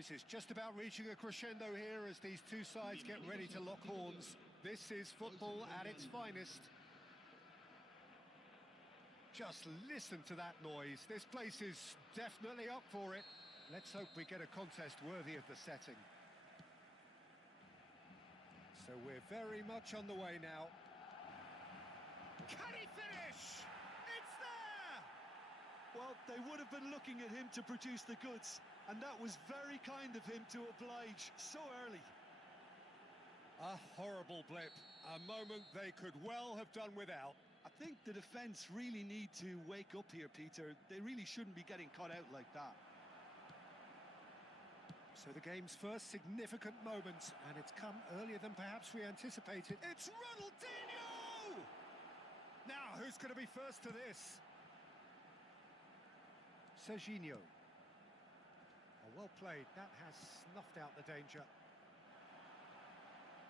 noise is just about reaching a crescendo here as these two sides get ready to lock horns. This is football at its finest. Just listen to that noise. This place is definitely up for it. Let's hope we get a contest worthy of the setting. So we're very much on the way now. Can he finish? It's there! Well, they would have been looking at him to produce the goods, and that was very kind of him to oblige so early. A horrible blip, a moment they could well have done without. I think the defence really need to wake up here, Peter. They really shouldn't be getting caught out like that. So the game's first significant moment, and it's come earlier than perhaps we anticipated. It's Ronaldinho! Now, who's going to be first to this? Serginho. Oh, well played. That has snuffed out the danger.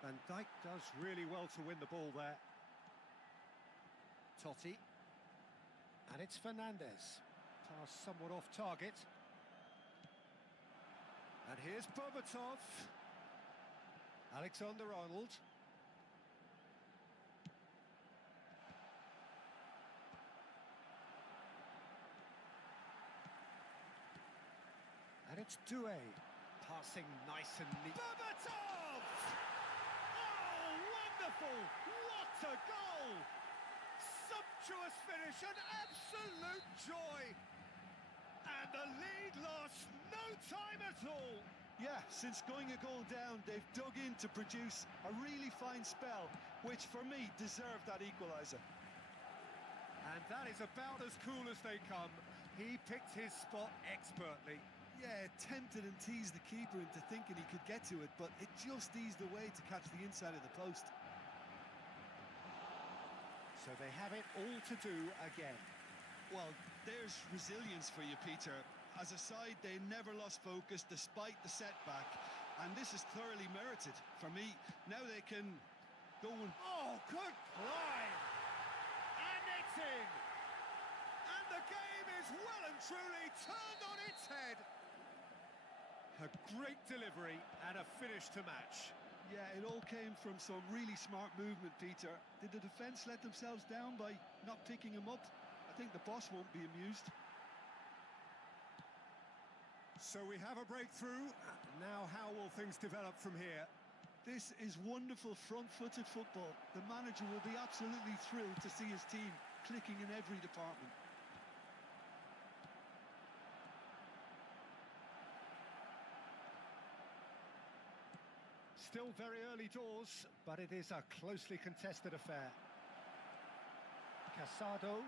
Van Dijk does really well to win the ball there. Totti. And it's Fernandes. Pass somewhat off target. And here's Berbatov. Alexander-Arnold. And it's Doué. Passing nice and neat. Berbatov! Oh, wonderful! What a goal! Sumptuous finish, an absolute joy! And the lead lost no time at all. Yeah, since going a goal down, they've dug in to produce a really fine spell, which for me deserved that equaliser. And that is about as cool as they come. He picked his spot expertly. Yeah, tempted and teased the keeper into thinking he could get to it, but it just eased away to catch the inside of the post. So they have it all to do again. Well, there's resilience for you, Peter. As a side, they never lost focus despite the setback, and this is thoroughly merited. For me, now they can go and... Oh, good climb! And it's in! And the game is well and truly turned on its head. A great delivery and a finish to match. Yeah, it all came from some really smart movement, Peter. Did the defence let themselves down by not picking him up? I think the boss won't be amused. So we have a breakthrough. Now how will things develop from here? This is wonderful front-footed football. The manager will be absolutely thrilled to see his team clicking in every department. Still very early doors, but it is a closely contested affair. Casado.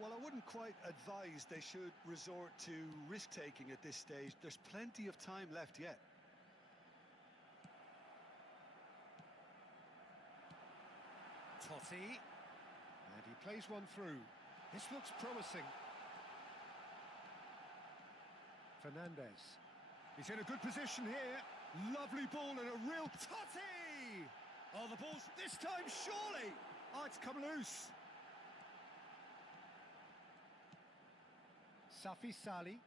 Well, I wouldn't quite advise they should resort to risk-taking at this stage. There's plenty of time left yet. Totti. And he plays one through. This looks promising. Fernandes. He's in a good position here. Lovely ball and a real Totti! Oh, the ball's this time, surely! Oh, it's come loose. Safi Sali.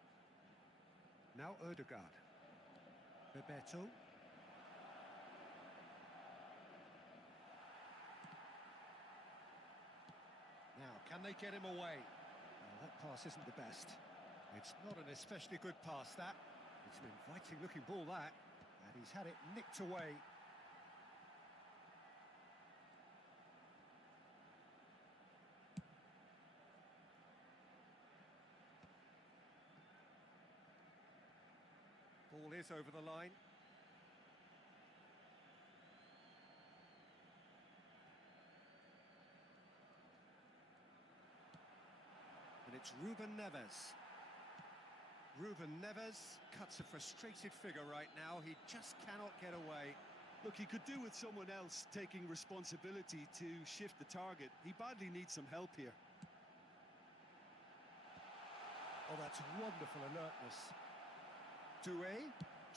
Now Ødegaard. Bebeto. Now, can they get him away? Well, that pass isn't the best. It's not an especially good pass, that. It's an inviting-looking ball, that. And he's had it nicked away. Ball is over the line. And it's Ruben Neves. Ruben Neves cuts a frustrated figure right now. He just cannot get away. Look, he could do with someone else taking responsibility to shift the target. He badly needs some help here. Oh, that's wonderful alertness. Doué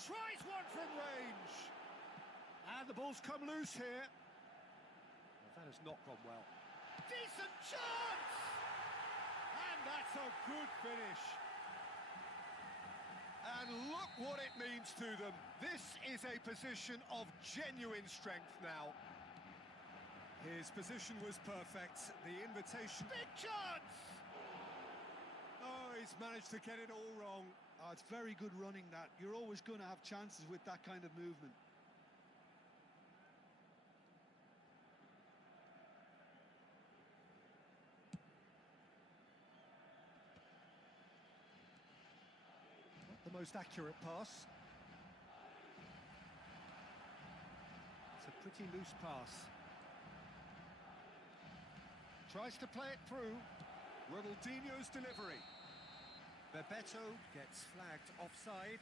tries one from range. And the ball's come loose here. Well, that has not gone well. Decent chance! And that's a good finish. And look what it means to them. This is a position of genuine strength now. His position was perfect. The invitation... Big chance! Oh, he's managed to get it all wrong. Oh, it's very good running, that. You're always going to have chances with that kind of movement. Not the most accurate pass. It's a pretty loose pass. Tries to play it through. Ronaldinho's delivery. Bebeto gets flagged offside.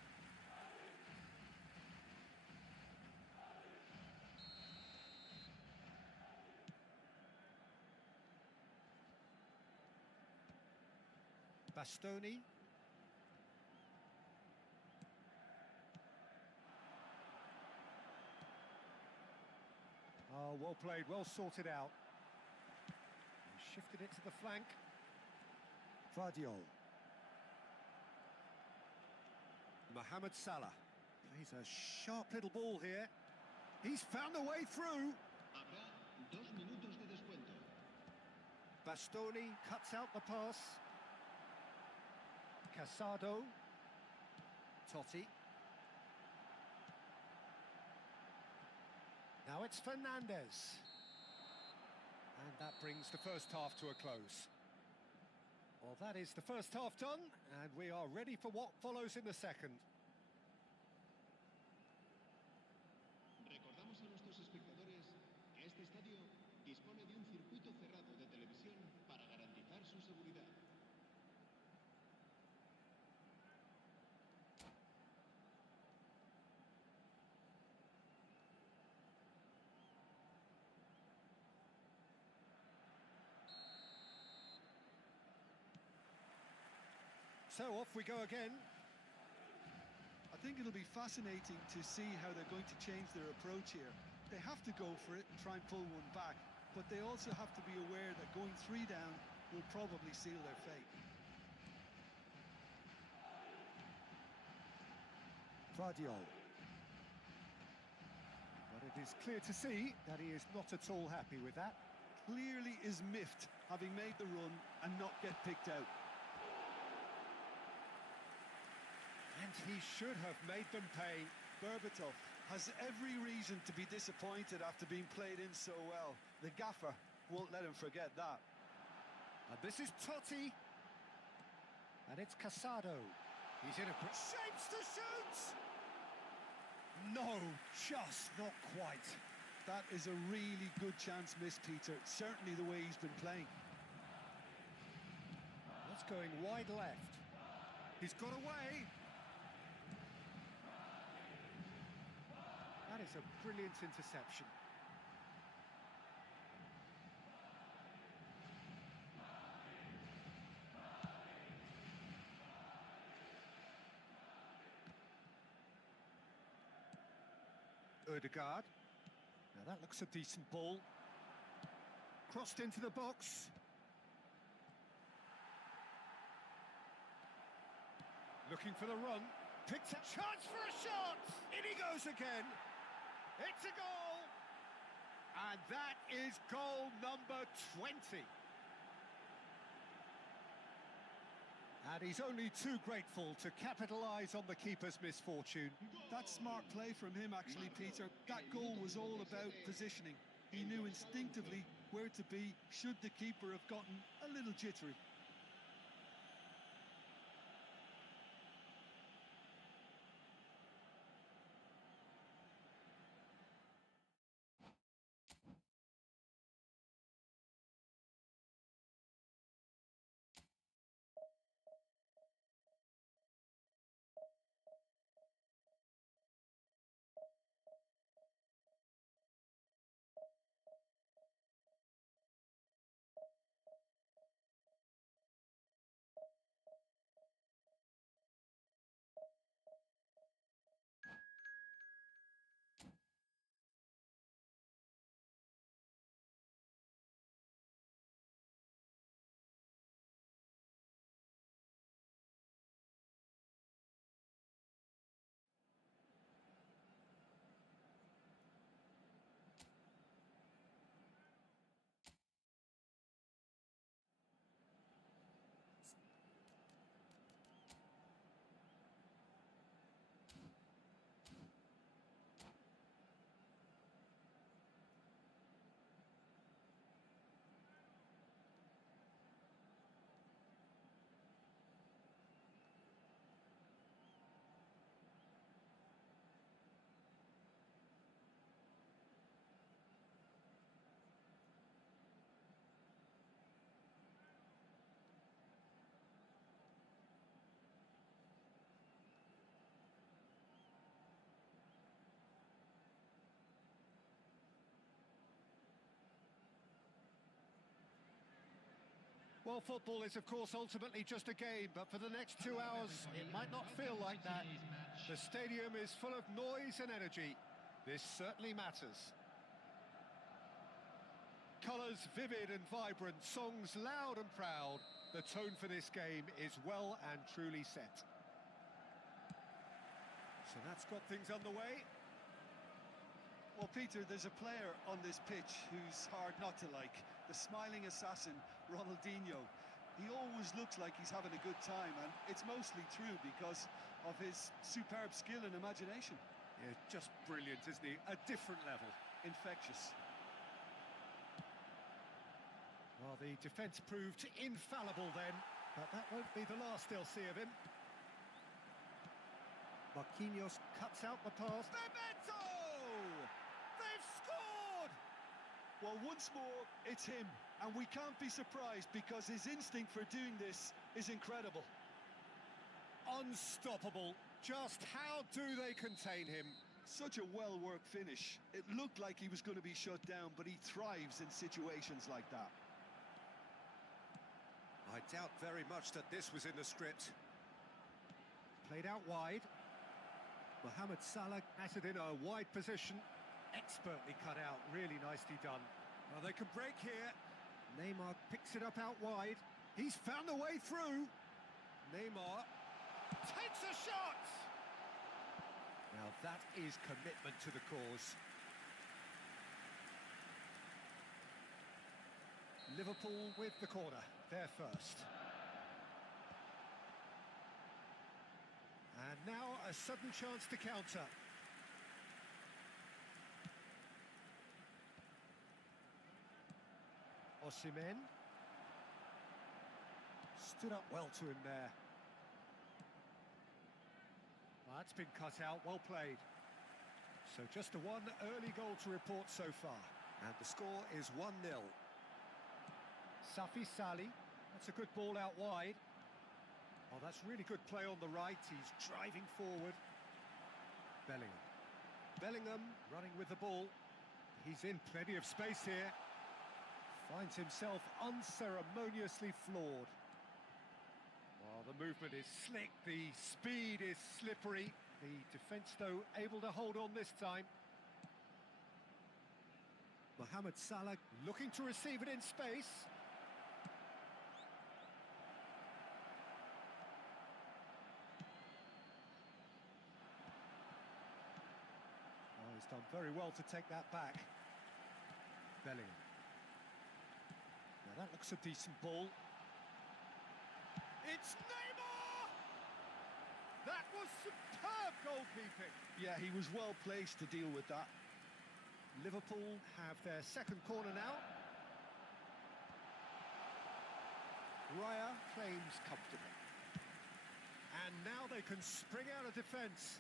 Bastoni. Oh, well played, well sorted out. He shifted it to the flank. Vardiol. Mohamed Salah plays a sharp little ball here. He's found a way through. Habrá 2 minutos de descuento. Bastoni cuts out the pass. Casado. Totti. Now it's Fernandez. And that brings the first half to a close. Well, that is the first half done, and we are ready for what follows in the second. Recordamos a nuestros espectadores que este estadio dispone de un circuito cerrado de televisión para garantizar su seguridad. So off we go again. I think it'll be fascinating to see how they're going to change their approach here. They have to go for it and try and pull one back, but they also have to be aware that going 3 down will probably seal their fate. Vardiol. But it is clear to see that he is not at all happy with that. Clearly is miffed, having made the run and not get picked out. And he should have made them pay. Berbatov has every reason to be disappointed after being played in so well. The gaffer won't let him forget that. And this is Totti. And it's Casado. He's in a shapes to shoot! No, just not quite. That is a really good chance missed, Peter. Certainly the way he's been playing. That's going wide left. He's got away. That is a brilliant interception. Ødegaard. Now that looks a decent ball. Crossed into the box. Looking for the run. Picked a chance for a shot. In he goes again. It's a goal. And that is goal number 20. And he's only too grateful to capitalise on the keeper's misfortune. That's smart play from him, actually, Peter. That goal was all about positioning. He knew instinctively where to be should the keeper have gotten a little jittery. Well, football is, of course, ultimately just a game, but for the next 2 hours, it might not feel like that. The stadium is full of noise and energy. This certainly matters. Colours vivid and vibrant, songs loud and proud. The tone for this game is well and truly set. So that's got things underway. Well, Peter, there's a player on this pitch who's hard not to like. The smiling assassin, Ronaldinho. He always looks like he's having a good time, and it's mostly true because of his superb skill and imagination. Yeah, just brilliant, isn't he? A different level. Infectious. Well, the defence proved infallible then, but that won't be the last they'll see of him. Marquinhos cuts out the pass. Bebeto! They've scored! Well, once more, it's him, and we can't be surprised because his instinct for doing this is incredible. Unstoppable. Just how do they contain him? Such a well-worked finish. It looked like he was going to be shut down, but he thrives in situations like that. I doubt very much that this was in the script. Played out wide. Mohamed Salah at it in a wide position. Expertly cut out, really nicely done. Well, they can break here. Neymar picks it up out wide. He's found a way through. Neymar takes a shot! Now that is commitment to the cause. Liverpool with the corner, they're first. And now a sudden chance to counter. Osimhen. Stood up well to him there. That's been cut out, well played. So just a one early goal to report so far. And the score is 1-0. Safi Salih, that's a good ball out wide. Oh, that's really good play on the right, he's driving forward. Bellingham. Bellingham running with the ball. He's in plenty of space here. Finds himself unceremoniously floored. Oh, the movement is slick, the speed is slippery. The defence, though, able to hold on this time. Mohamed Salah looking to receive it in space. Oh, he's done very well to take that back. Bellingham. Now that looks a decent ball. It's Neymar! That was superb goalkeeping. Yeah, he was well placed to deal with that. Liverpool have their second corner now. Raya claims comfortably. And now they can spring out of defence.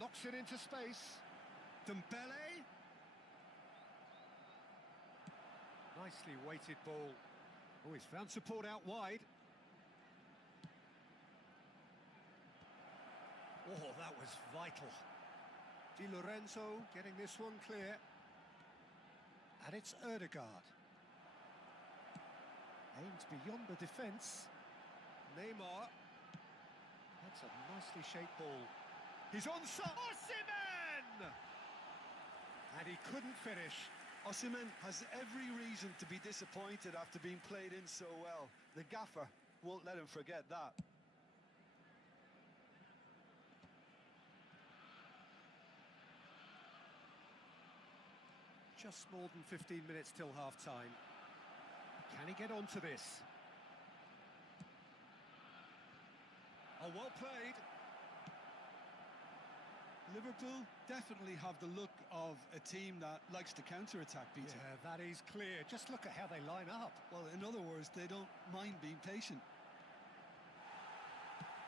Knocks it into space. Dembele. Nicely weighted ball. Oh, he's found support out wide. Oh, that was vital. Di Lorenzo getting this one clear. And it's Ødegaard. Aims beyond the defence. Neymar. That's a nicely shaped ball. He's onside. Osimhen! And he couldn't finish. Osimhen has every reason to be disappointed after being played in so well. The gaffer won't let him forget that. Just more than 15 minutes till half-time. Can he get onto this? Oh, well played. Liverpool definitely have the look of a team that likes to counter-attack, Peter. Yeah, that is clear. Just look at how they line up. Well, in other words, they don't mind being patient.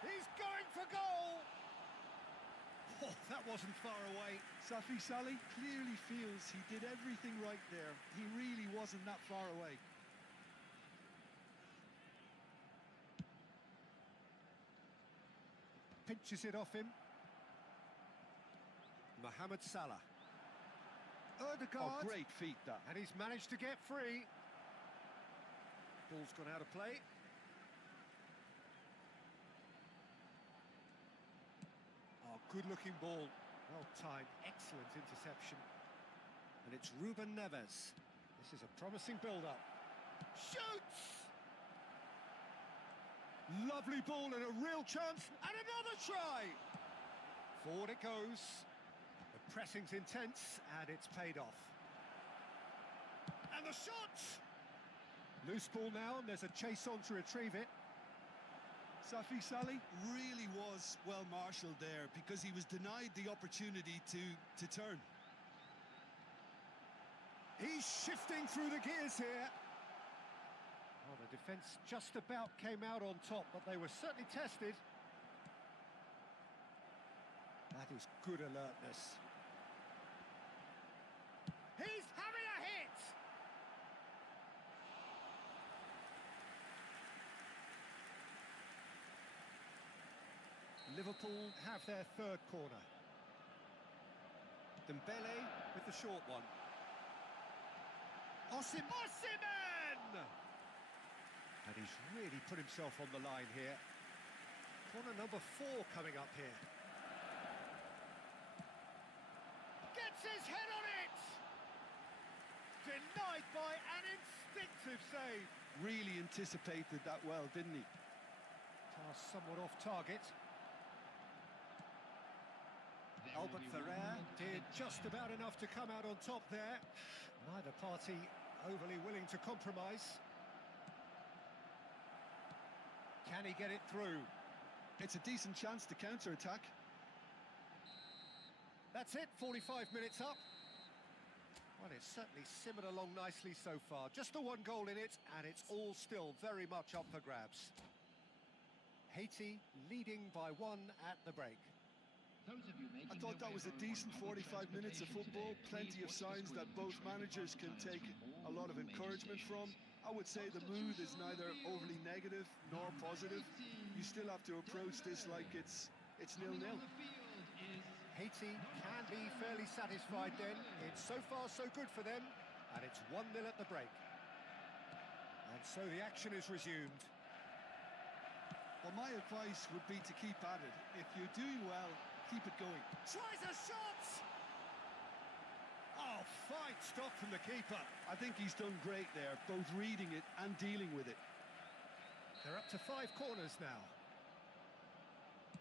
He's going for goal! Oh, that wasn't far away. Safi Salih clearly feels he did everything right there. He really wasn't that far away. Pinches it off him. Mohamed Salah. Ødegaard. Oh, great feat, that. And he's managed to get free. Ball's gone out of play. Oh, good-looking ball. Well timed, excellent interception. And it's Ruben Neves. This is a promising build-up. Shoots! Lovely ball and a real chance, and another try! Forward it goes. The pressing's intense, and it's paid off. And the shot! Loose ball now, and there's a chase on to retrieve it. Safi Salih really was well marshalled there because he was denied the opportunity to turn. He's shifting through the gears here. Oh, the defence just about came out on top, but they were certainly tested. That is good alertness. He's having a hit! Liverpool have their third corner. Dembele with the short one. Osimhen! And he's really put himself on the line here. Corner number 4 coming up here. Gets his head on it! Denied by an instinctive save. Really anticipated that well, didn't he? Pass somewhat off target. Albert Ferrer did just about enough to come out on top there. Neither party overly willing to compromise. Can he get it through? It's a decent chance to counter-attack. That's it, 45 minutes up. Well, it's certainly simmered along nicely so far. Just the one goal in it, and it's all still very much up for grabs. Haiti leading by 1 at the break. I thought that was a decent 45 minutes of football. Plenty of signs that both managers can take a lot of encouragement from. I would say the mood is neither overly negative nor positive. You still have to approach this like it's 0-0. Haiti can be fairly satisfied then. It's so far so good for them, and it's 1-0 at the break. And so the action is resumed. Well, my advice would be to keep at it. If you're doing well, keep it going. Tries a shot! Oh, fine stop from the keeper. I think he's done great there, both reading it and dealing with it. They're up to 5 corners now.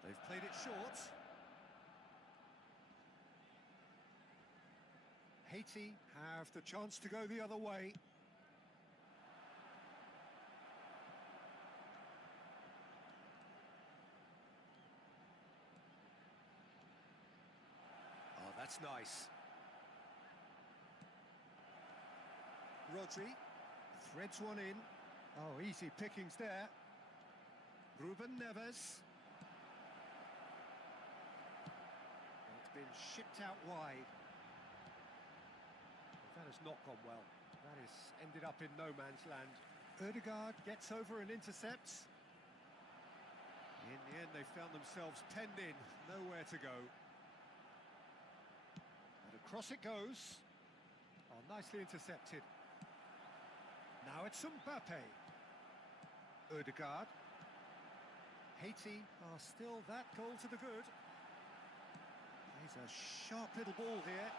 They've played it short. Haiti have the chance to go the other way. Oh, that's nice. Rodri threads one in. Oh, easy pickings there. Ruben Neves. It's been shipped out wide. That has not gone well. That has ended up in no man's land. Ødegaard gets over and intercepts. In the end, they found themselves penned in. Nowhere to go. And across it goes. Oh, nicely intercepted. Now it's Mbappe. Ødegaard. Haiti are still that goal to the good. Plays a sharp little ball here.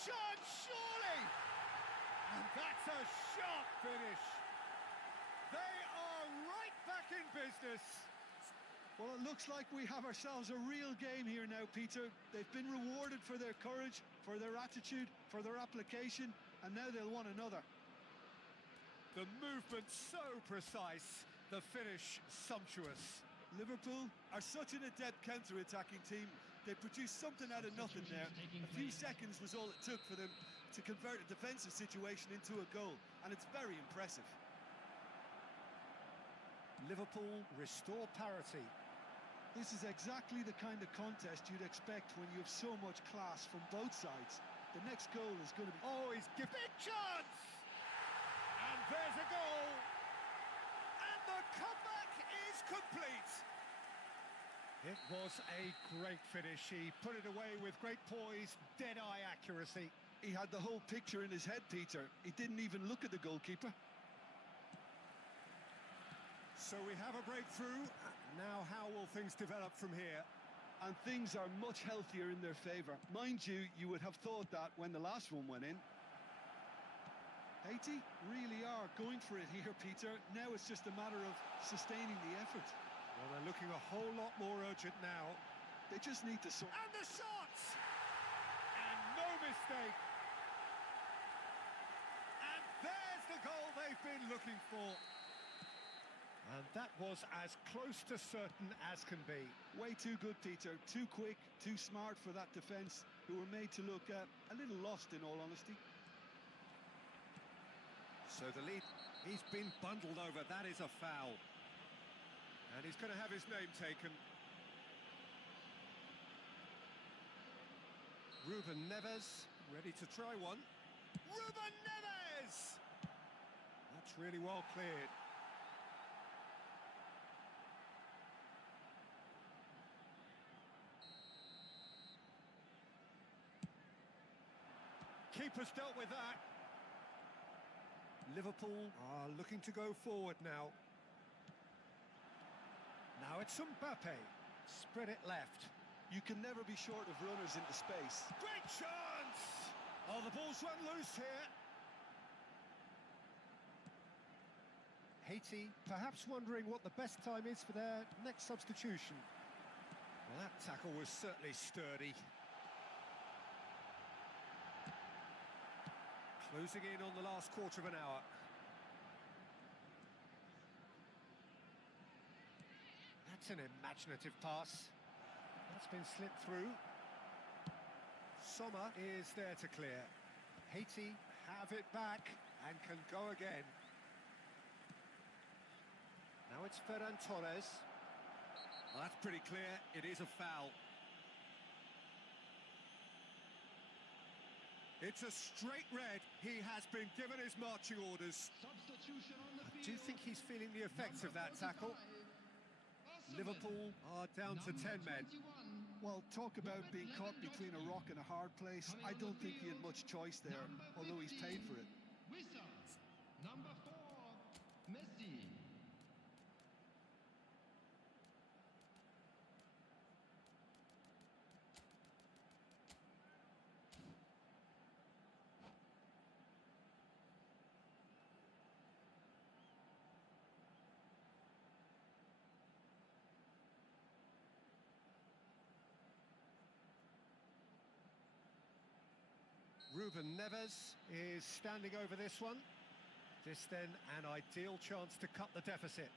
Chance, surely! And that's a sharp finish. They are right back in business. Well, it looks like we have ourselves a real game here now, Peter. They've been rewarded for their courage, for their attitude, for their application, and now they'll want another. The movement so precise, the finish sumptuous. Liverpool are such an adept counter-attacking team. They produced something out of nothing there. A few seconds was all it took for them to convert a defensive situation into a goal, and it's very impressive. Liverpool restore parity. This is exactly the kind of contest you'd expect when you have so much class from both sides. The next goal is going to be... Oh, he's given big chance! And there's a goal! And the comeback is complete! It was a great finish. He put it away with great poise, dead-eye accuracy. He had the whole picture in his head, Peter. He didn't even look at the goalkeeper. So we have a breakthrough. Now how will things develop from here? And things are much healthier in their favour. Mind you, you would have thought that when the last one went in. Haiti really are going for it here, Peter. Now it's just a matter of sustaining the effort. Well, they're looking a whole lot more urgent now. They just need to sort... And the shots! And no mistake! And there's the goal they've been looking for. And that was as close to certain as can be. Way too good, Peter. Too quick, too smart for that defence, who were made to look a little lost, in all honesty. So the lead, he's been bundled over. That is a foul. And he's going to have his name taken. Ruben Neves, ready to try one. Ruben Neves! That's really well cleared. Keeper's dealt with that. Liverpool are looking to go forward now. Now it's Mbappe. Spread it left. You can never be short of runners into space. Great chance! Oh, the ball's run loose here. Haiti perhaps wondering what the best time is for their next substitution. Well, that tackle was certainly sturdy. Closing in on the last quarter of an hour. That's an imaginative pass. That's been slipped through. Sommer is there to clear. Haiti have it back and can go again. Now it's Ferran Torres. Well, that's pretty clear. It is a foul. It's a straight red. He has been given his marching orders. Substitution on the Do you field. think he's feeling the effects of that tackle? Liverpool are down to 10 men. Well, talk about being caught between a rock and a hard place. I don't think he had much choice there, although he's paid for it. Wissa. Number 4, Messi. Ruben Neves is standing over this one. This then an ideal chance to cut the deficit.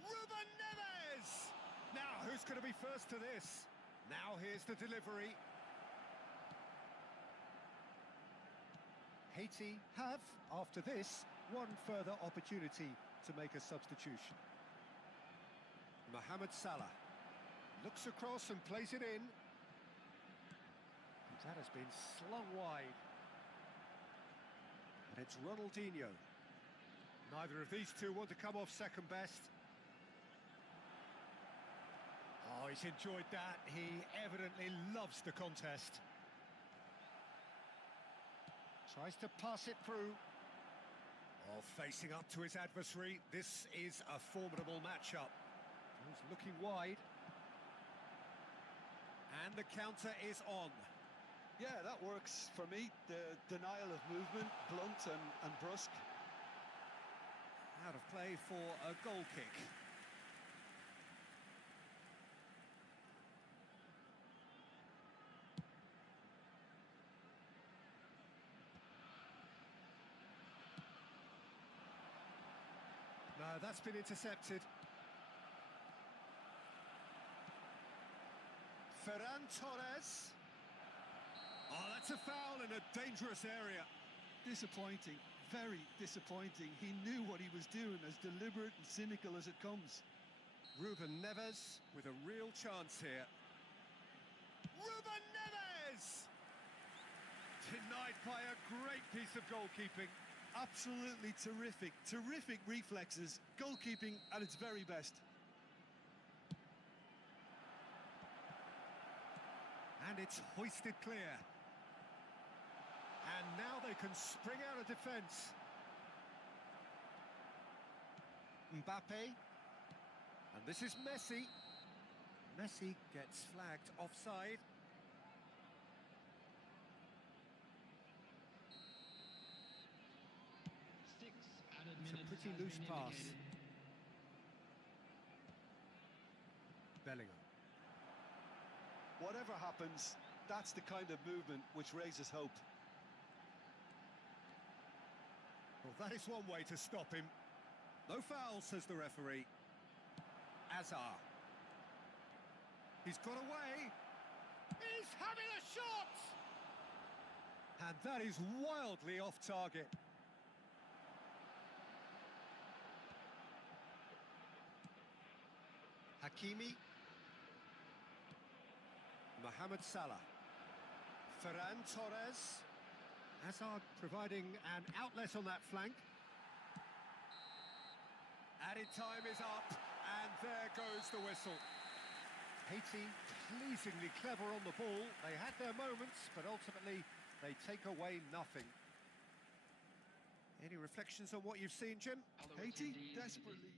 Ruben Neves! Now who's going to be first to this? Now here's the delivery. Haiti have, after this, one further opportunity to make a substitution. Mohamed Salah looks across and plays it in. That has been slung wide. And it's Ronaldinho. Neither of these two want to come off second best. Oh, he's enjoyed that. He evidently loves the contest. Tries to pass it through. Oh, facing up to his adversary. This is a formidable matchup. He's looking wide. And the counter is on. Yeah, that works for me. The denial of movement, blunt and brusque. Out of play for a goal kick. No, that's been intercepted. Ferran Torres. Oh, that's a foul in a dangerous area. Disappointing, very disappointing. He knew what he was doing, as deliberate and cynical as it comes. Ruben Neves with a real chance here. Ruben Neves! Denied by a great piece of goalkeeping. Absolutely terrific, terrific reflexes. Goalkeeping at its very best. And it's hoisted clear. And now they can spring out of defence. Mbappe. And this is Messi. Messi gets flagged offside. It's a pretty loose pass. Bellingham. Whatever happens, that's the kind of movement which raises hope. Well, that is one way to stop him. No foul, says the referee. Azar. He's got away. He's having a shot! And that is wildly off target. Hakimi. Mohamed Salah. Ferran Torres. Hazard providing an outlet on that flank. Added time is up, and there goes the whistle. Haiti pleasingly clever on the ball. They had their moments, but ultimately they take away nothing. Any reflections on what you've seen, Jim? Haiti desperately...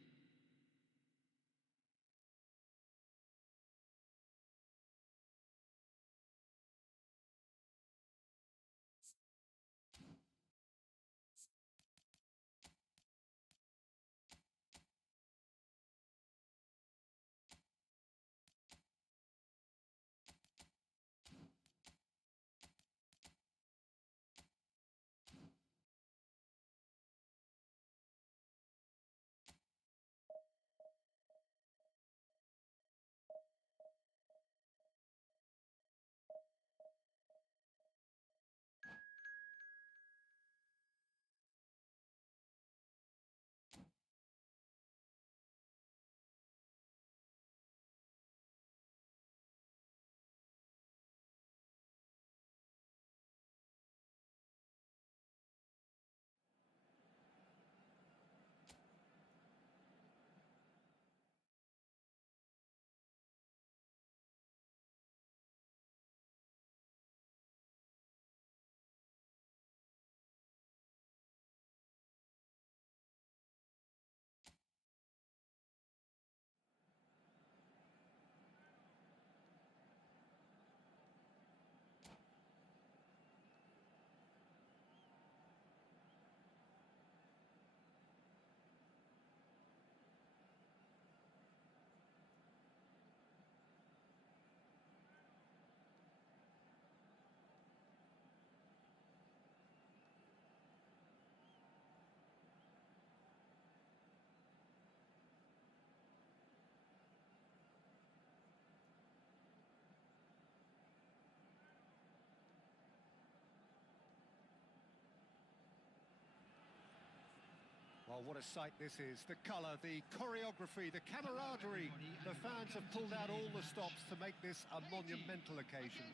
Well, what a sight this is. The colour, the choreography, the camaraderie. The fans have pulled out all the stops to make this a monumental occasion.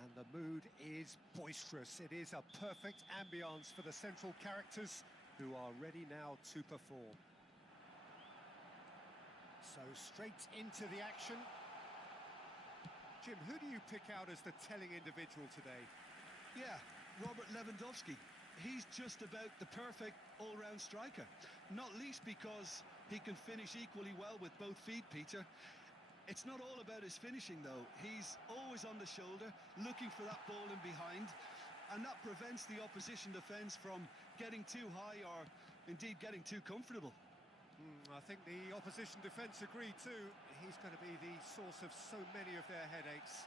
And the mood is boisterous. It is a perfect ambience for the central characters who are ready now to perform. So straight into the action. Jim, who do you pick out as the telling individual today? Yeah, Robert Lewandowski. He's just about the perfect all-round striker. Not least because he can finish equally well with both feet, Peter. It's not all about his finishing, though. He's always on the shoulder, looking for that ball in behind, and that prevents the opposition defence from getting too high or, indeed, getting too comfortable. I think the opposition defence agree too. He's going to be the source of so many of their headaches.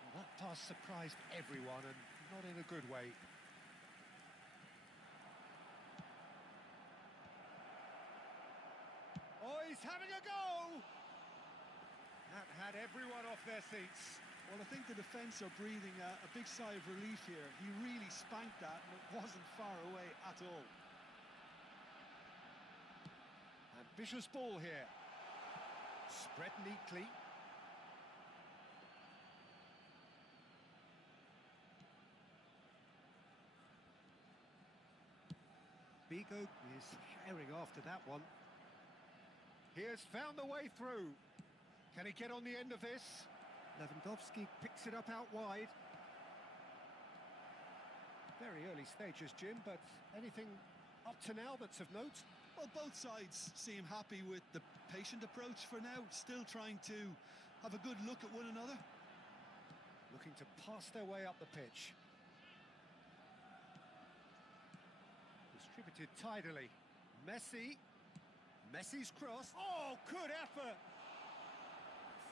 Well, that pass surprised everyone, and not in a good way. Oh, he's having a go! That had everyone off their seats. Well, I think the defence are breathing a big sigh of relief here. He really spanked that, and it wasn't far away at all. Ambitious ball here. Spread neatly. Bigo is herring after that one. He has found the way through. Can he get on the end of this? Lewandowski picks it up out wide. Very early stages, Jim, but anything up to now that's of note? Well, both sides seem happy with the patient approach for now, still trying to have a good look at one another. Looking to pass their way up the pitch. Distributed tidily. Messi. Messi's cross. Oh, good effort!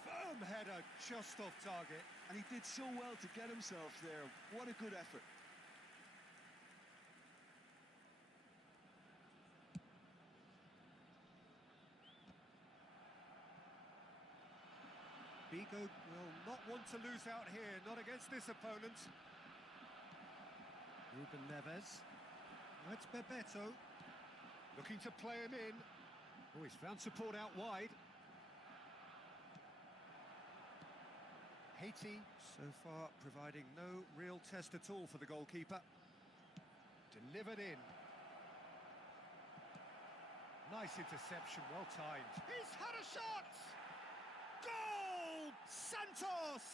Firm header, just off target. And he did so well to get himself there. What a good effort. Vigo will not want to lose out here, not against this opponent. Ruben Neves. That's Bebeto. Looking to play him in. Oh, he's found support out wide. Haiti, so far, providing no real test at all for the goalkeeper. Delivered in. Nice interception, well timed. He's had a shot! Goal! Santos!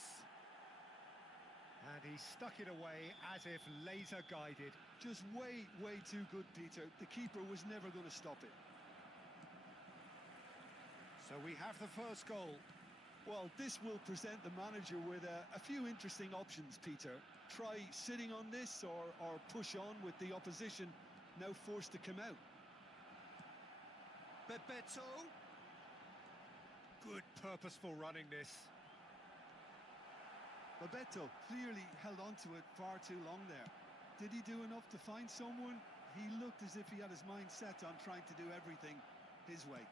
And he stuck it away as if laser guided. Just way too good, Peter. The keeper was never going to stop it. So we have the first goal. Well, this will present the manager with a few interesting options, Peter. Try sitting on this or push on with the opposition now forced to come out. Bebeto. Good purposeful running this. Bebeto clearly held on to it far too long there. Did he do enough to find someone? He looked as if he had his mind set on trying to do everything his way.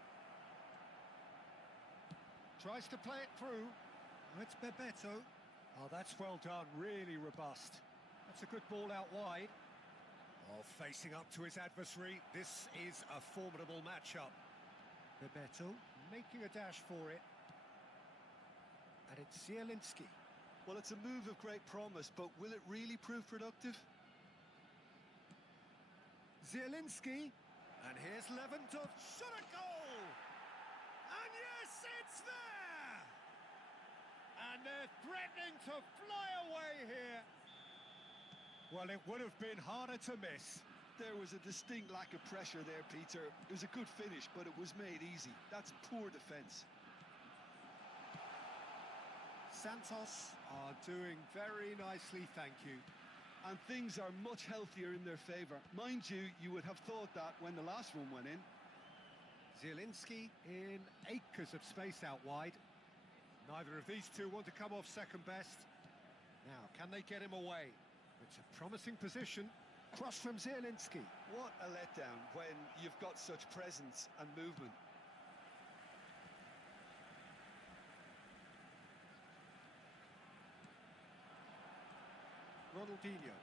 Tries to play it through. It's Bebeto. Oh, that's well done, really robust. That's a good ball out wide. Oh, facing up to his adversary. This is a formidable matchup. Bebeto making a dash for it. And it's Zielinski. Well, it's a move of great promise, but will it really prove productive? Zielinski. And here's Lewandowski. Shot a goal! And yes, it's there! And they're threatening to fly away here. Well, it would have been harder to miss. There was a distinct lack of pressure there, Peter. It was a good finish, but it was made easy. That's poor defence. Santos are doing very nicely, thank you. And things are much healthier in their favour. Mind you, you would have thought that when the last one went in. Zielinski in acres of space out wide. Neither of these two want to come off second best. Now, can they get him away? It's a promising position. Cross from Zielinski. What a letdown when you've got such presence and movement. Ronaldinho.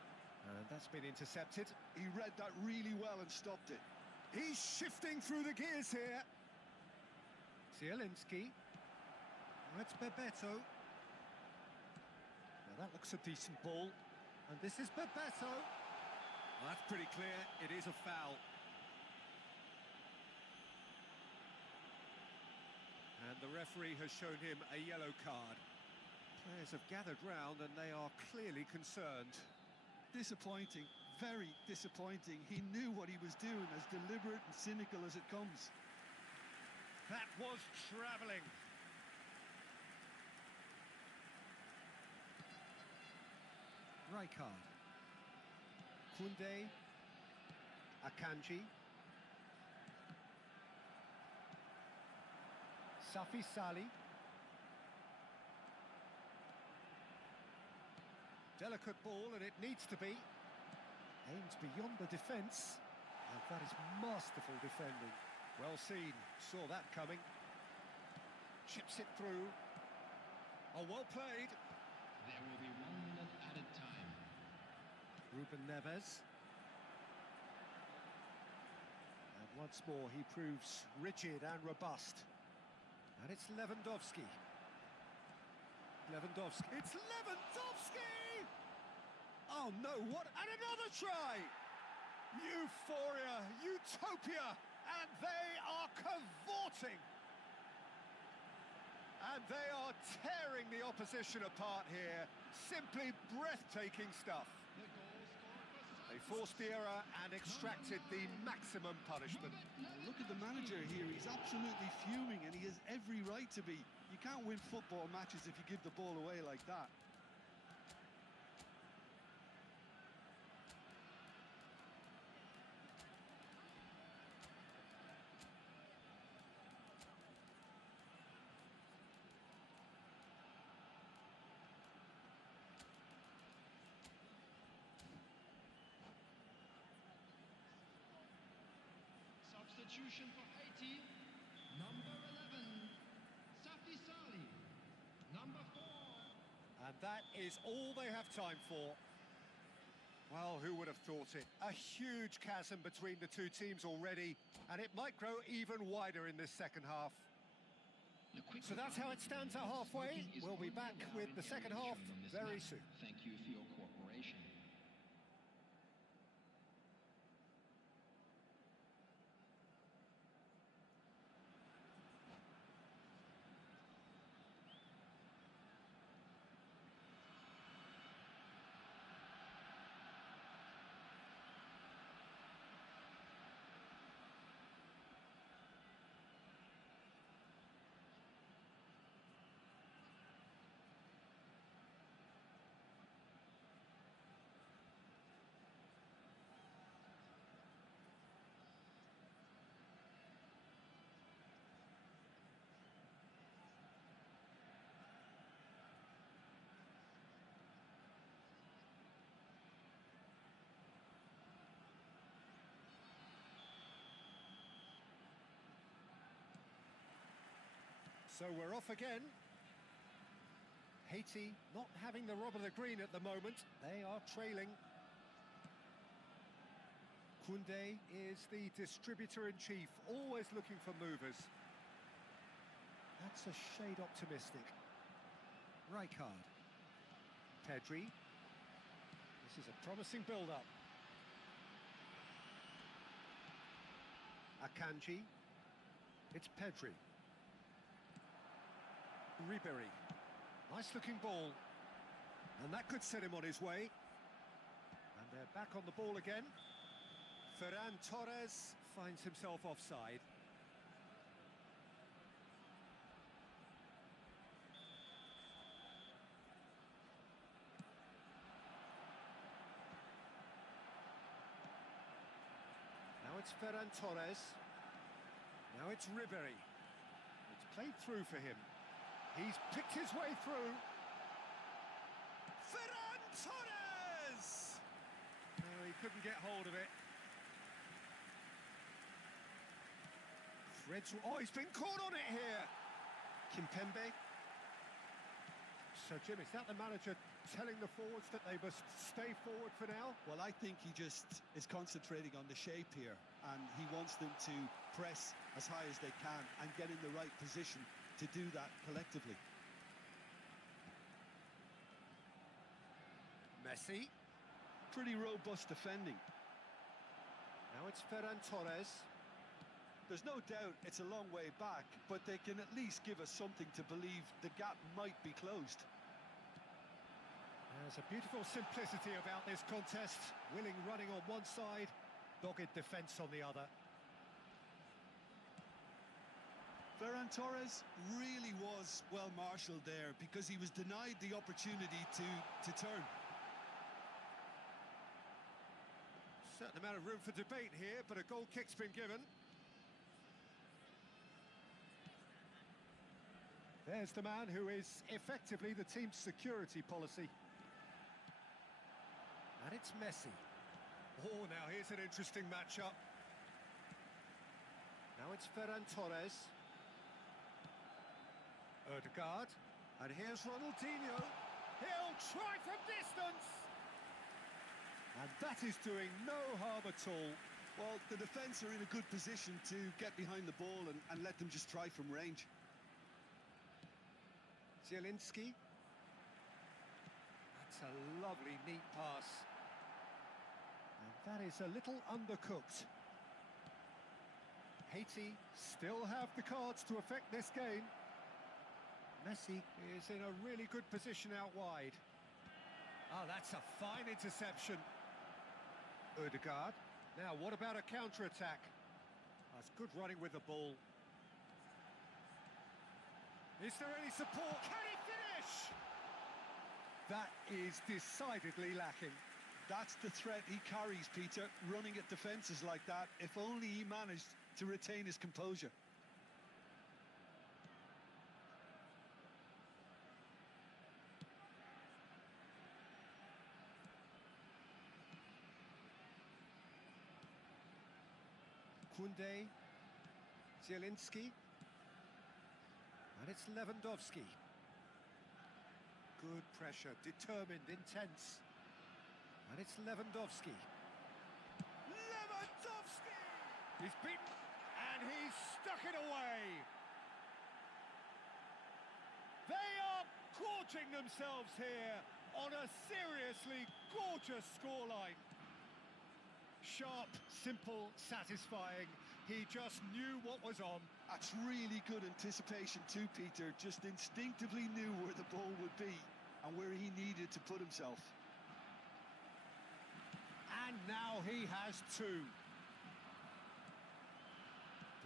And that's been intercepted. He read that really well and stopped it. He's shifting through the gears here. Zielinski. That's Bebeto. Now that looks a decent ball. And this is Bebeto. Well, that's pretty clear. It is a foul. And the referee has shown him a yellow card. Players have gathered round and they are clearly concerned. Disappointing, very disappointing. He knew what he was doing, as deliberate and cynical as it comes. That was travelling. Rijkaard. Koundé. Akanji. Safi Sali. Delicate ball, and it needs to be. Aims beyond the defence. And that is masterful defending. Well seen, saw that coming. Chips it through. Oh, well played. There will be 1 minute added time. Ruben Neves. And once more he proves rigid and robust. And it's Lewandowski. Lewandowski. It's Lewandowski! Oh no, what? And another try! Euphoria, utopia, and they are cavorting. And they are tearing the opposition apart here. Simply breathtaking stuff. The goal scored for They forced the error and extracted the maximum punishment. Look at the manager here, he's absolutely fuming and he has every right to be. You can't win football matches if you give the ball away like that. Substitution for Haiti, number 11, Safi Sali, number 4. And that is all they have time for. Well, who would have thought it? A huge chasm between the two teams already, and it might grow even wider in this second half. So that's how it stands at halfway. We'll be back with the second half very soon. Thank you for your cooperation. So we're off again. Haiti not having the rub of the green at the moment. They are trailing. Koundé is the distributor-in-chief, always looking for movers. That's a shade optimistic. Rijkaard. Pedri. This is a promising build-up. Akanji. It's Pedri. Ribéry. Nice looking ball. And that could set him on his way. And they're back on the ball again. Ferran Torres finds himself offside. Now it's Ferran Torres. Now it's Ribéry. It's played through for him. He's picked his way through. Ferran Torres! No, he couldn't get hold of it. Fred's... Oh, he's been caught on it here. Kimpembe. So, Jim, is that the manager telling the forwards that they must stay forward for now? Well, I think he just is concentrating on the shape here and he wants them to press as high as they can and get in the right position to do that collectively. Messi. Pretty robust defending. Now it's Ferran Torres. There's no doubt it's a long way back, but they can at least give us something to believe the gap might be closed. There's a beautiful simplicity about this contest. Willing running on one side, dogged defence on the other. Ferran Torres really was well marshalled there because he was denied the opportunity to turn. Certain amount of room for debate here, but a goal kick's been given. There's the man who is effectively the team's security policy. And it's Messi. Oh, now here's an interesting matchup. Now it's Ferran Torres. Ødegaard. And here's Ronaldinho. He'll try from distance. And that is doing no harm at all. Well, the defence are in a good position to get behind the ball and let them just try from range. Zielinski. That's a lovely, neat pass. And that is a little undercooked. Haiti still have the cards to affect this game. Messi is in a really good position out wide. Oh, that's a fine interception. Ødegaard. Now, what about a counter-attack? That's good running with the ball. Is there any support? Can he finish? That is decidedly lacking. That's the threat he carries, Peter, running at defences like that. If only he managed to retain his composure. Koundé, Zielinski, and it's Lewandowski. Good pressure, determined, intense. And it's Lewandowski. Lewandowski! He's beaten, and he's stuck it away. They are gorging themselves here on a seriously gorgeous scoreline. Sharp, simple, satisfying. He just knew what was on. That's really good anticipation too, Peter. Just instinctively knew where the ball would be and where he needed to put himself. And now he has two.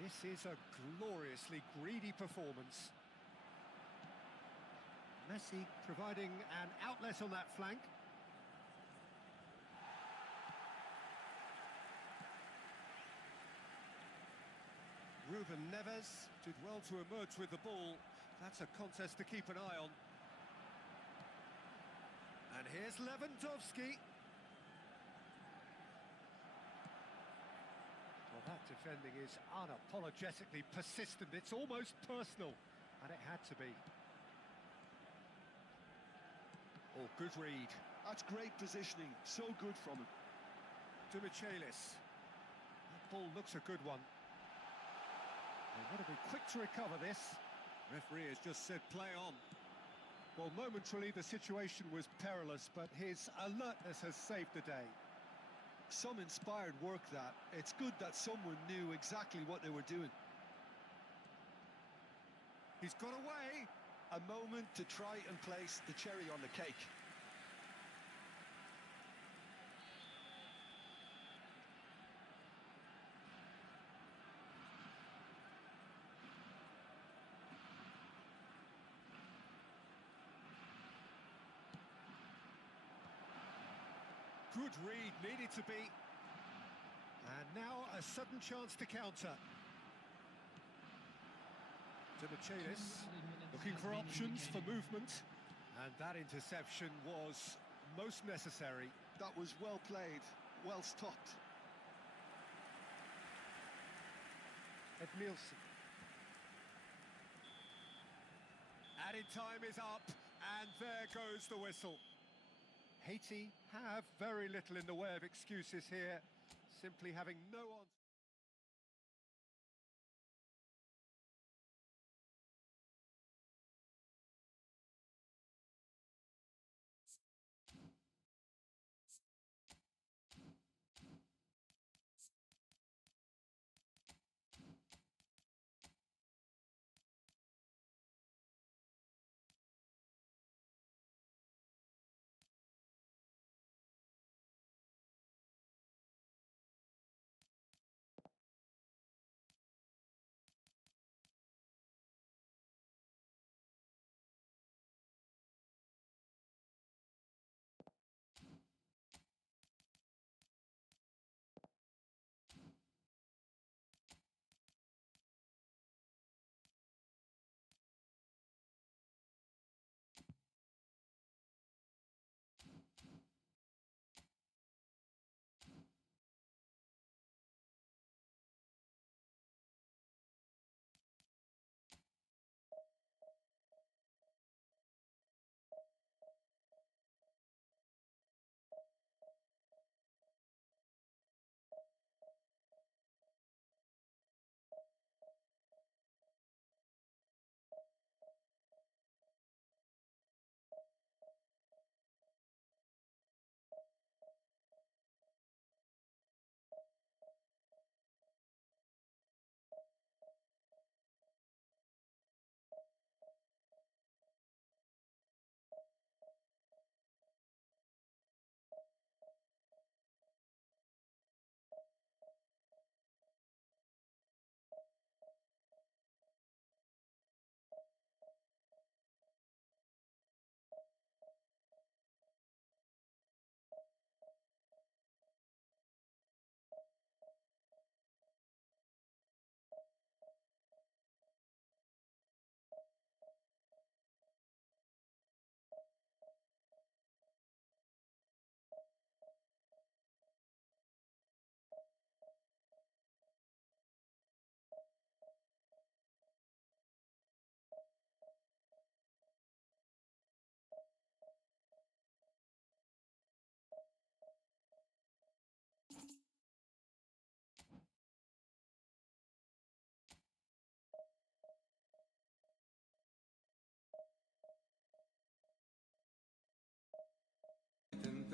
This is a gloriously greedy performance. Messi providing an outlet on that flank. Ruben Neves did well to emerge with the ball. That's a contest to keep an eye on. And here's Lewandowski. Well, that defending is unapologetically persistent. It's almost personal, and it had to be. Oh, good read. That's great positioning. So good from him. To Michaelis. That ball looks a good one. They've got to be quick to recover this. Referee has just said play on. Well, momentarily the situation was perilous, but his alertness has saved the day. Some inspired work that. It's good that someone knew exactly what they were doing. He's got away. A moment to try and place the cherry on the cake. Good read, needed to be. And now a sudden chance to counter. To Michaelis, looking for options for movement. And that interception was most necessary. That was well played, well stopped. Ed Nielsen. Added time is up, and there goes the whistle. Haiti have very little in the way of excuses here, simply having no answer.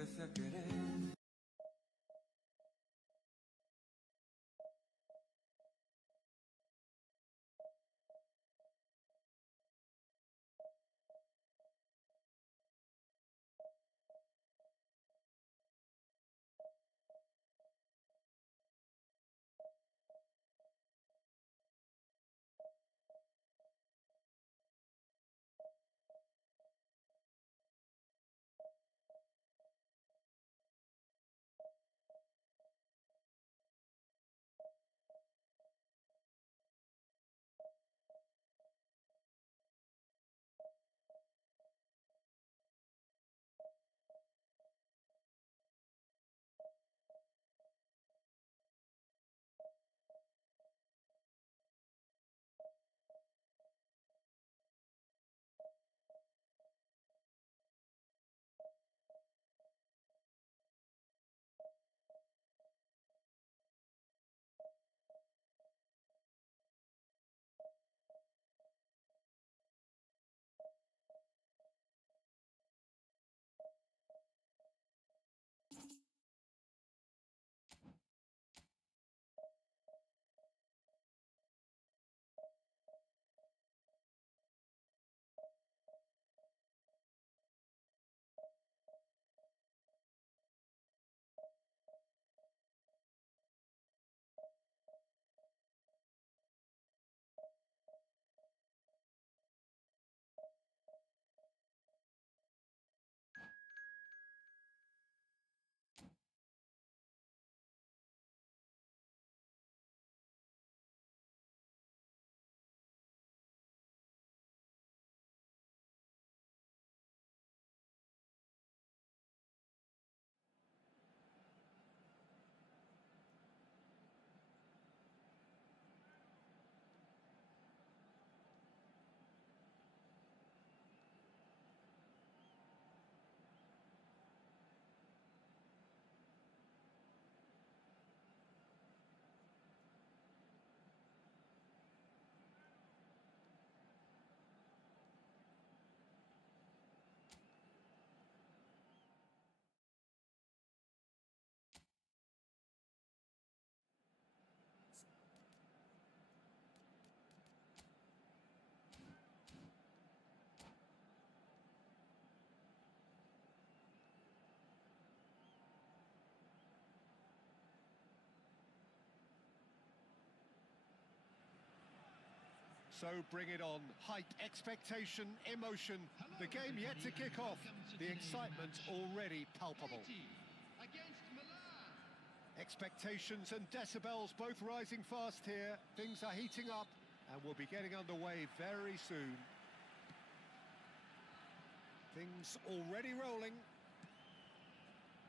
empecé a querer. So bring it on. Hype, expectation, emotion. The game yet to kick off. The excitement already palpable. Against Milan. Expectations and decibels both rising fast here. Things are heating up and we'll be getting underway very soon. Things already rolling.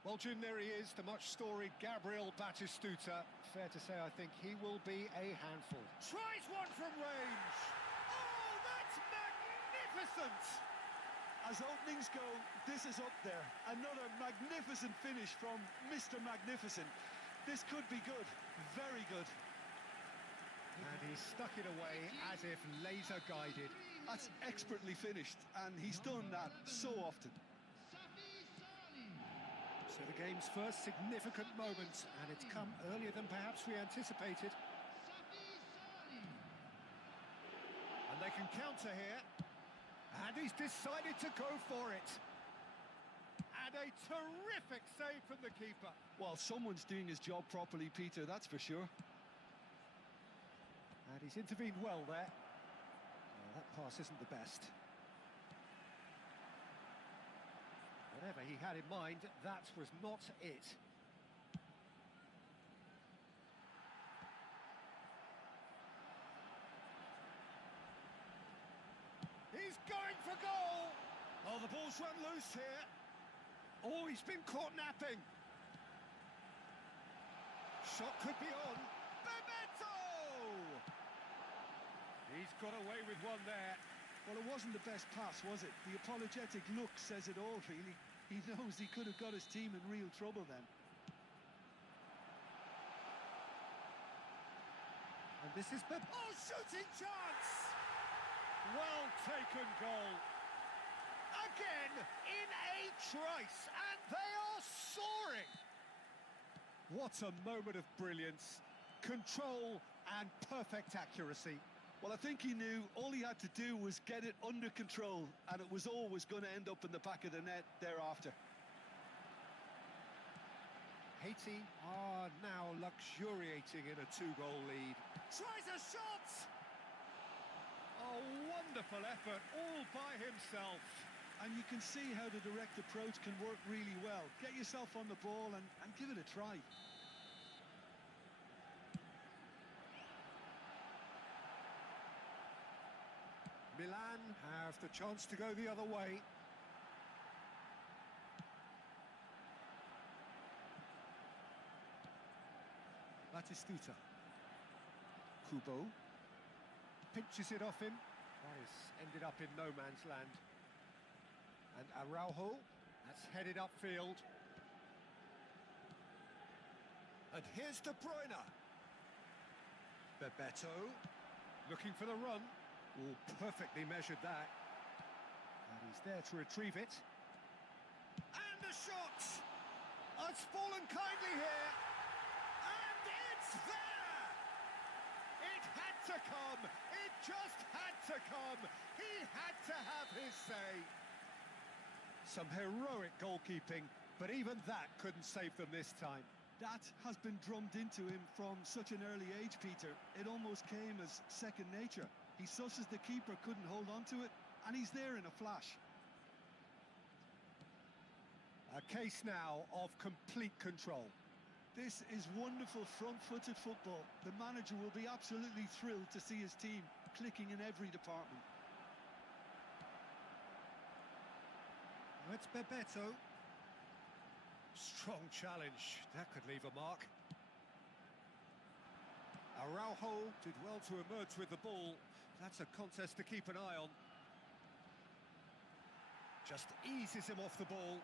Well, Jim, there he is, the much-storied Gabriel Batistuta. Fair to say, I think he will be a handful. Tries one from range! Oh, that's magnificent! As openings go, this is up there. Another magnificent finish from Mr. Magnificent. This could be good, very good. And he stuck it away as if laser-guided. That's expertly finished, and he's done that so often. So the game's first significant moment, and it's come earlier than perhaps we anticipated. And they can counter here. And he's decided to go for it. And a terrific save from the keeper. Well, someone's doing his job properly, Peter, that's for sure. And he's intervened well there. That pass isn't the best. Whatever he had in mind, that was not it. He's going for goal! Oh, the ball's run loose here. Oh, he's been caught napping. Shot could be on. Bebeto! He's got away with one there. Well, it wasn't the best pass, was it? The apologetic look says it all, really. He knows he could have got his team in real trouble then. And this is the... Oh, shooting chance! Well taken goal. again in a trice, and they are soaring. What a moment of brilliance, control and perfect accuracy. Well, I think he knew all he had to do was get it under control, and it was always going to end up in the back of the net thereafter. Haiti are now luxuriating in a 2-goal lead. Tries a shot! A wonderful effort all by himself. And you can see how the direct approach can work really well. Get yourself on the ball and give it a try. Milan have the chance to go the other way. Batistuta. Kubo. Pinches it off him. Paris ended up in no man's land. And Araujo, that's headed upfield. And here's De Bruyne. Bebeto, looking for the run. Oh, perfectly measured that. And he's there to retrieve it. And the shot! It's fallen kindly here. And it's there! It had to come. It just had to come. He had to have his say. Some heroic goalkeeping, but even that couldn't save them this time. That has been drummed into him from such an early age, Peter. It almost came as second nature. He susses the keeper couldn't hold on to it, and he's there in a flash. A case now of complete control. This is wonderful front-footed football. The manager will be absolutely thrilled to see his team clicking in every department. It's Bebeto. Strong challenge. That could leave a mark. Araujo did well to emerge with the ball. That's a contest to keep an eye on. Just eases him off the ball.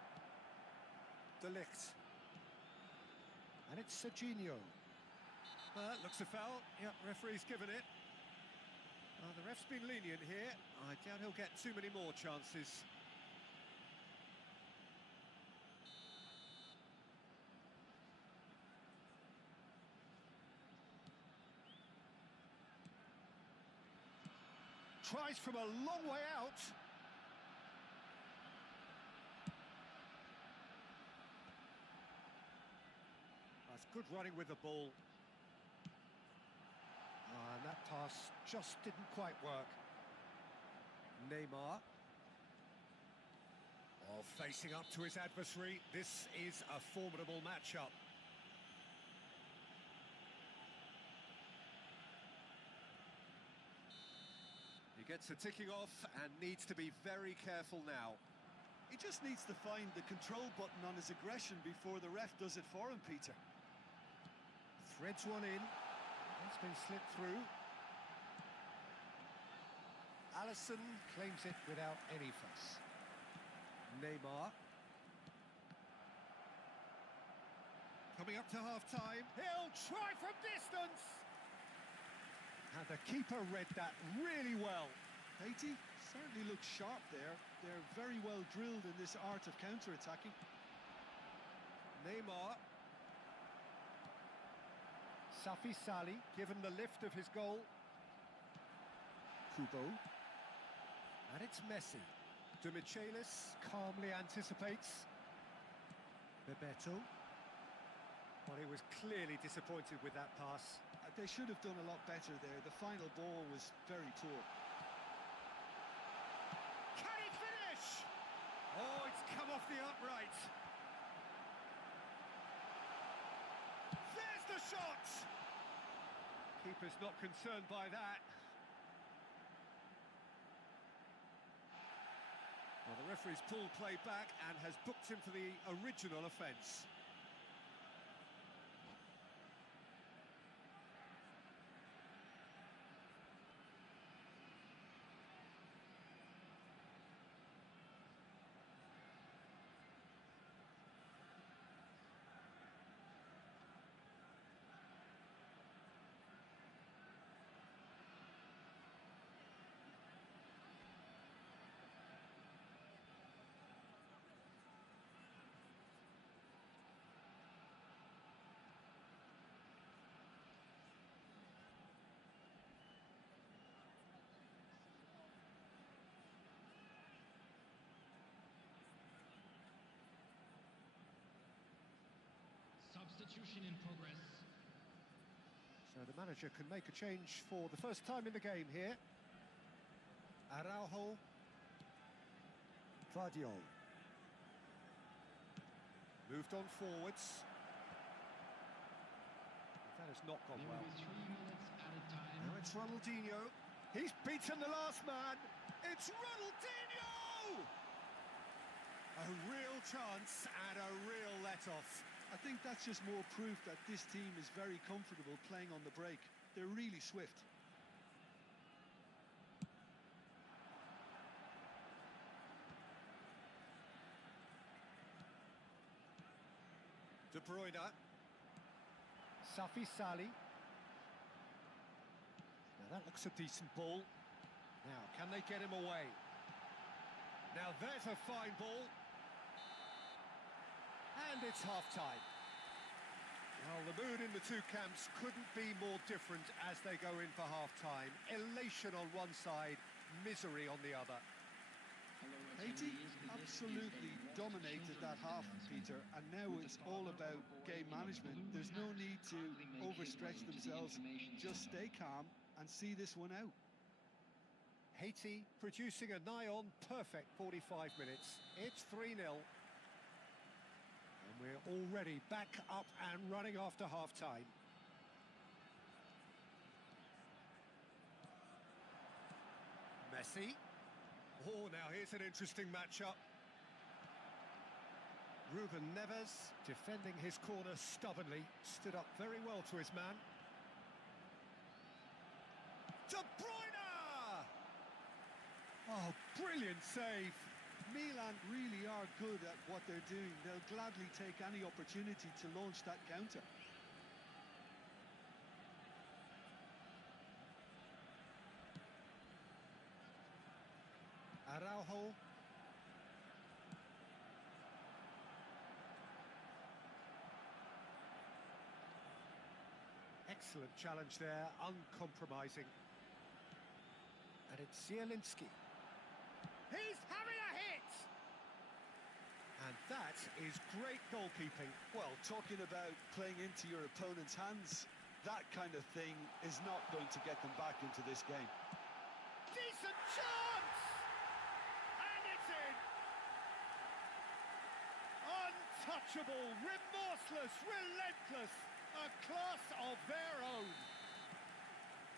De Ligt. And it's Serginho. Looks a foul. Yep, referee's given it. The ref's been lenient here. I doubt he'll get too many more chances. Tries from a long way out. That's good running with the ball. And that pass just didn't quite work. Neymar. Oh, facing up to his adversary. This is a formidable matchup. Gets a ticking off and needs to be very careful now. He just needs to find the control button on his aggression before the ref does it for him, Peter. Threads one in. It's been slipped through. Alisson claims it without any fuss. Neymar. Coming up to half-time. He'll try from distance. And the keeper read that really well. Haiti certainly looks sharp there. They're very well drilled in this art of counter-attacking. Neymar. Safi Sali, given the lift of his goal. Kubo. And it's Messi. De Michelis calmly anticipates. Bebeto. Well, he was clearly disappointed with that pass. They should have done a lot better there. The final ball was very poor. Can he finish? Oh, it's come off the upright. There's the shot! Keeper's not concerned by that. Well, the referee's pulled play back and has booked him for the original offence. Action in progress. So the manager can make a change for the first time in the game here. Araujo. Guardiola. Moved on forwards. That has not gone There well. will be 3 minutes added time. Now it's Ronaldinho. He's beaten the last man. It's Ronaldinho! A real chance and a real let-off. I think that's just more proof that this team is very comfortable playing on the break. They're really swift. De Bruyne. Safi Sali. Now that looks a decent ball. Now, can they get him away? Now there's a fine ball. And it's half-time. Well, the mood in the two camps couldn't be more different as they go in for half-time. Elation on one side, misery on the other. Haiti absolutely dominated that half, Peter, and now it's all about game management. There's no need to overstretch themselves. Just stay calm and see this one out. Haiti producing a nigh-on perfect 45 minutes. It's 3-0. And we're already back up and running after half-time. Messi. Oh, now here's an interesting matchup. Ruben Neves defending his corner stubbornly. Stood up very well to his man. De Bruyne! Oh, brilliant save. Milan really are good at what they're doing. They'll gladly take any opportunity to launch that counter. Araujo. Excellent challenge there, uncompromising. And it's Zielinski. He's having a hit! And that is great goalkeeping. Well, talking about playing into your opponent's hands, that kind of thing is not going to get them back into this game. Decent chance! And it's in! Untouchable, remorseless, relentless, a class of their own.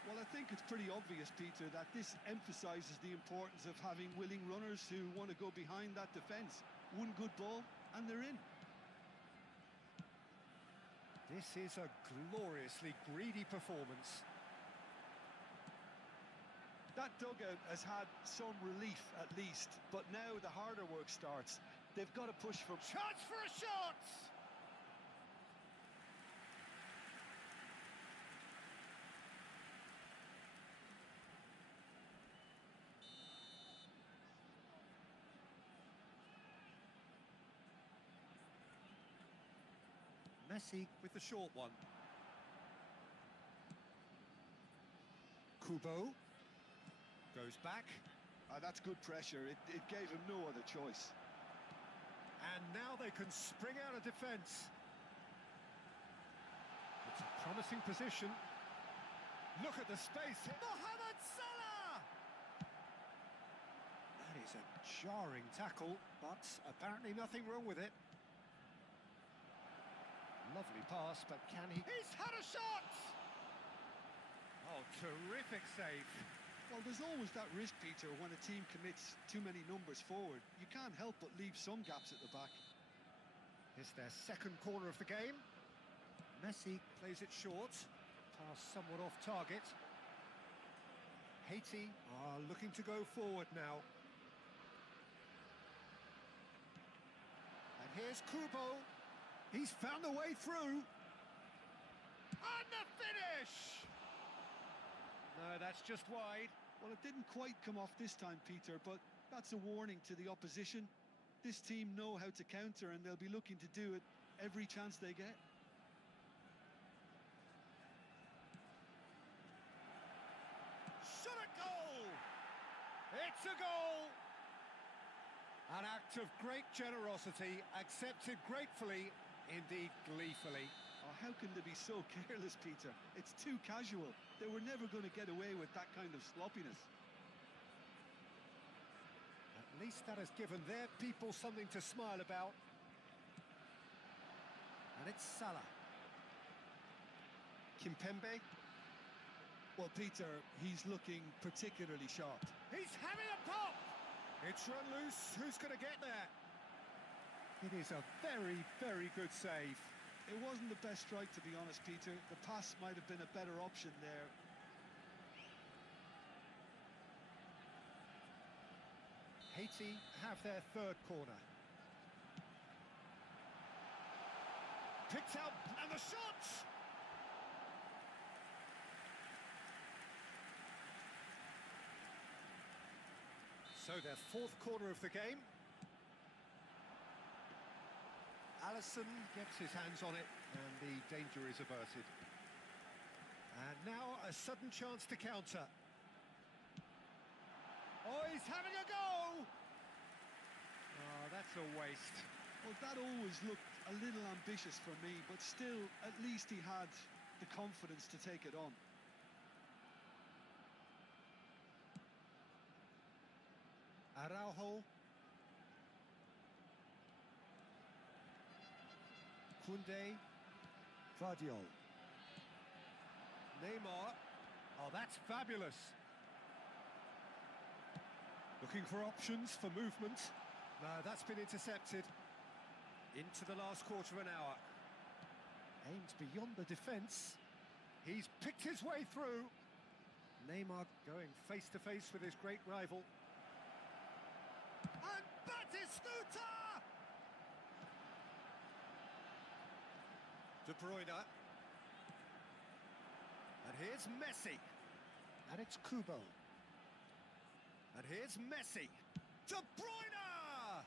Well, I think it's pretty obvious, Peter, that this emphasises the importance of having willing runners who want to go behind that defence. One good ball, and they're in. This is a gloriously greedy performance. That dugout has had some relief, at least, but now the harder work starts. They've got to push for... Chance for a shot! Messi with the short one. Kubo goes back. That's good pressure. It gave him no other choice. And now they can spring out of defence. It's a promising position. Look at the space. Mohamed Salah! That is a jarring tackle, but apparently nothing wrong with it. Lovely pass, but can he... He's had a shot! Oh, terrific save. Well, there's always that risk, Peter, when a team commits too many numbers forward. You can't help but leave some gaps at the back. It's their second corner of the game. Messi plays it short. Pass somewhat off target. Haiti are looking to go forward now. And here's Kubo. He's found a way through. And the finish! No, that's just wide. Well, it didn't quite come off this time, Peter, but that's a warning to the opposition. This team know how to counter, and they'll be looking to do it every chance they get. Shot a goal! It's a goal! An act of great generosity, accepted gratefully, indeed gleefully. Oh, how can they be so careless, Peter? It's too casual. They were never going to get away with that kind of sloppiness. At least that has given their people something to smile about. And it's Salah. Kimpembe. Well, Peter, he's looking particularly sharp. He's having a pop! It's run loose. Who's going to get there? It is a very, very good save. It wasn't the best strike, to be honest, Peter. The pass might have been a better option there. Haiti have their third corner. Picked out, and the shot! So their fourth corner of the game. Alisson gets his hands on it, and the danger is averted. And now a sudden chance to counter. Oh, he's having a go! Oh, that's a waste. Well, that always looked a little ambitious for me, but still, at least he had the confidence to take it on. Araujo. Koundé. Vardiol. Neymar. Oh, that's fabulous. Looking for options for movement. No, that's been intercepted. Into the last quarter of an hour. Aimed beyond the defence. He's picked his way through. Neymar going face to face with his great rival. And Batistuta! De Bruyne. And here's Messi. And it's Kubo. And here's Messi. De Bruyne!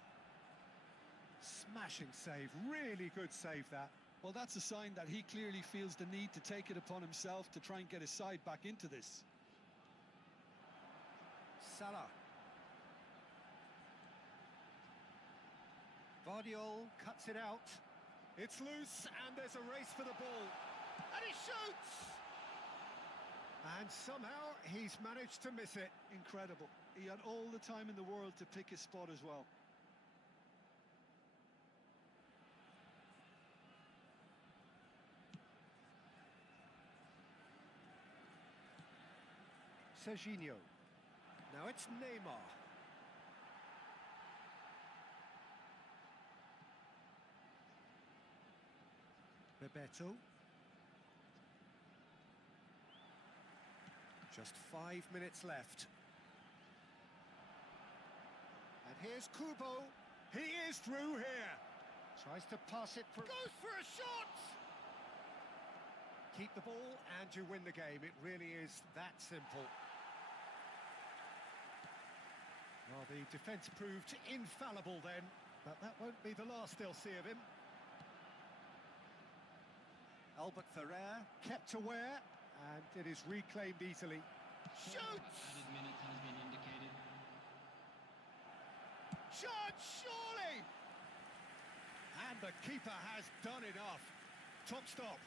Smashing save, really good save that. Well, that's a sign that he clearly feels the need to take it upon himself to try and get his side back into this. Salah. Vardiol cuts it out. It's loose, and there's a race for the ball. And he shoots! And somehow he's managed to miss it. Incredible. He had all the time in the world to pick his spot as well. Serginho. Now it's Neymar. Bebeto. Just 5 minutes left. And here's Kubo. He is through here. Tries to pass it through. Goes for a shot! Keep the ball and you win the game. It really is that simple. Well, the defence proved infallible then, but that won't be the last they'll see of him. Albert Ferrer kept aware, and it is reclaimed easily. Shoots! Added minute has been indicated. Shot, surely! And the keeper has done enough. Top stop.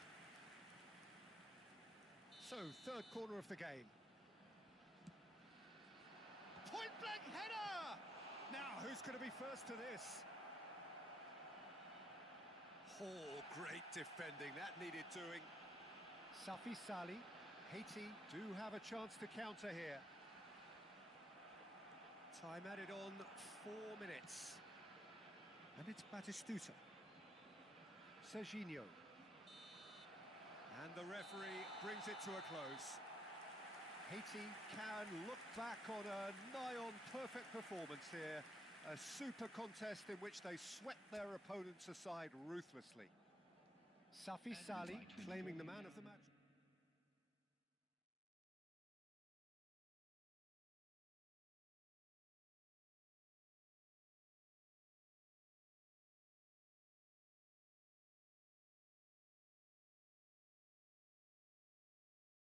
So, third corner of the game. Point-blank header! Now, who's going to be first to this? Oh, great defending. That needed doing. Safi Sali. Haiti do have a chance to counter here. Time added on 4 minutes. And it's Batistuta. Serginho. And the referee brings it to a close. Haiti can look back on a nigh-on perfect performance here. A super contest in which they swept their opponents aside ruthlessly. Safi Sali claiming the man of the match.